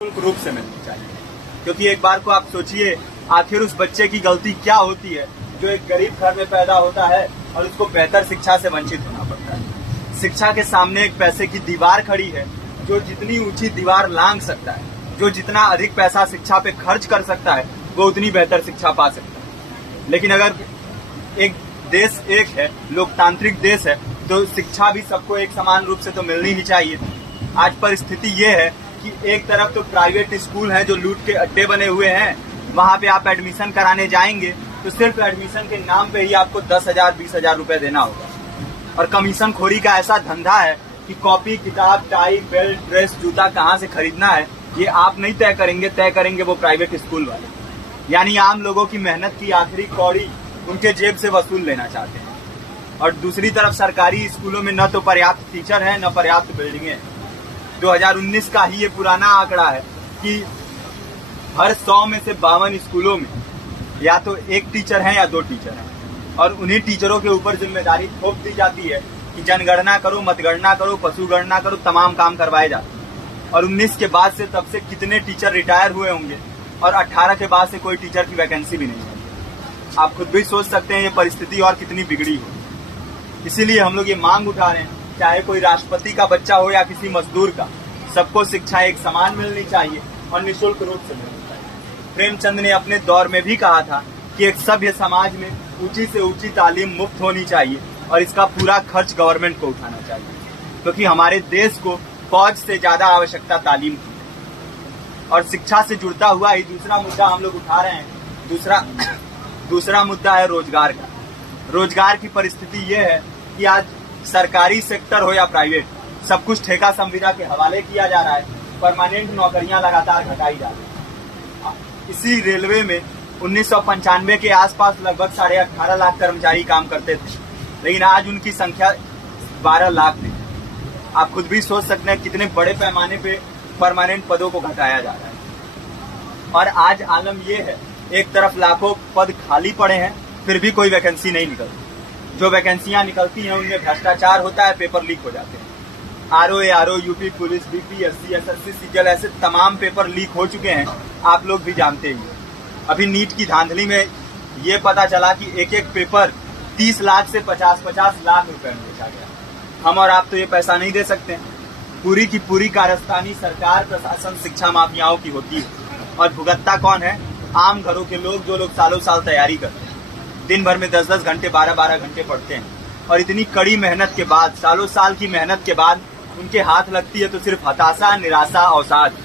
निःशुल्क रूप से मिलनी चाहिए। क्योंकि एक बार को आप सोचिए, आखिर उस बच्चे की गलती क्या होती है जो एक गरीब घर में पैदा होता है और उसको बेहतर शिक्षा से वंचित होना पड़ता है। शिक्षा के सामने एक पैसे की दीवार खड़ी है, जो जितनी ऊंची दीवार लांघ सकता है, जो जितना अधिक पैसा शिक्षा पे खर्च कर सकता है, वो उतनी बेहतर शिक्षा पा सकता है। लेकिन अगर एक देश एक है, लोकतांत्रिक देश है, तो शिक्षा भी सबको एक समान रूप से तो मिलनी ही चाहिए। आज परिस्थिति ये है कि एक तरफ तो प्राइवेट स्कूल हैं जो लूट के अड्डे बने हुए हैं, वहां पे आप एडमिशन कराने जाएंगे तो सिर्फ एडमिशन के नाम पे ही आपको 10,000 20,000 रुपए देना होगा। और कमीशन खोरी का ऐसा धंधा है कि कॉपी, किताब, टाई, बेल्ट, ड्रेस, जूता कहाँ से खरीदना है ये आप नहीं तय करेंगे वो प्राइवेट स्कूल वाले। यानी आम लोगों की मेहनत की आखिरी कौड़ी उनके जेब से वसूल लेना चाहते हैं। और दूसरी तरफ सरकारी स्कूलों में न तो पर्याप्त टीचर हैं, न पर्याप्त बिल्डिंगें हैं। 2019 का ही ये पुराना आंकड़ा है कि हर 100 में से 52 स्कूलों में या तो एक टीचर है या 2 टीचर हैं। और उन्हीं टीचरों के ऊपर जिम्मेदारी थोप दी जाती है कि जनगणना करो, मतगणना करो, पशुगणना करो, तमाम काम करवाए जाते हैं। और 19 के बाद से तब से कितने टीचर रिटायर हुए होंगे और 18 के बाद से कोई टीचर की वैकेंसी भी नहीं है। आप खुद भी सोच सकते हैं ये परिस्थिति और कितनी बिगड़ी हो। इसीलिए हम लोग ये मांग उठा रहे हैं, चाहे कोई राष्ट्रपति का बच्चा हो या किसी मजदूर का, सबको शिक्षा एक समान मिलनी चाहिए और निःशुल्क रूप से मिलनी चाहिए। प्रेमचंद ने अपने दौर में भी कहा था कि एक सभ्य समाज में ऊंची से ऊंची तालीम मुफ्त होनी चाहिए और इसका पूरा खर्च गवर्नमेंट को उठाना चाहिए। क्योंकि हमारे देश को फौज से ज्यादा आवश्यकता तालीम की है। और शिक्षा से जुड़ता हुआ ही दूसरा मुद्दा हम लोग उठा रहे हैं। दूसरा मुद्दा है रोजगार का। रोजगार की परिस्थिति ये है कि आज सरकारी सेक्टर हो या प्राइवेट, सब कुछ ठेका संविदा के हवाले किया जा रहा है। परमानेंट नौकरियां लगातार घटाई जा रही है। इसी रेलवे में 1995 के आसपास लगभग 18.5 लाख कर्मचारी काम करते थे, लेकिन आज उनकी संख्या 12 लाख थी। आप खुद भी सोच सकते हैं कितने बड़े पैमाने पे परमानेंट पदों को घटाया जा रहा है। और आज आलम ये है, एक तरफ लाखों पद खाली पड़े हैं, फिर भी कोई वैकेंसी नहीं निकलती। जो वैकेंसियां निकलती हैं उनमें भ्रष्टाचार होता है, पेपर लीक हो जाते हैं। RO, UP police, BPSC, SSC, CGL, ऐसे तमाम पेपर लीक हो चुके हैं, आप लोग भी जानते ही हैं। अभी नीट की धांधली में ये पता चला कि एक एक पेपर 30 लाख से 50-50 लाख रुपए में बेचा गया। हम और आप तो ये पैसा नहीं दे सकते। पूरी की पूरी कारस्तानी सरकार, प्रशासन, शिक्षा माफियाओं की होती है। और भुगतता कौन है? आम घरों के लोग, जो लोग सालों साल तैयारी करते हैं, दिन भर में 10-10 घंटे, 12-12 घंटे पढ़ते हैं। और इतनी कड़ी मेहनत के बाद, सालों साल की मेहनत के बाद उनके हाथ लगती है तो सिर्फ हताशा, निराशा, अवसाद।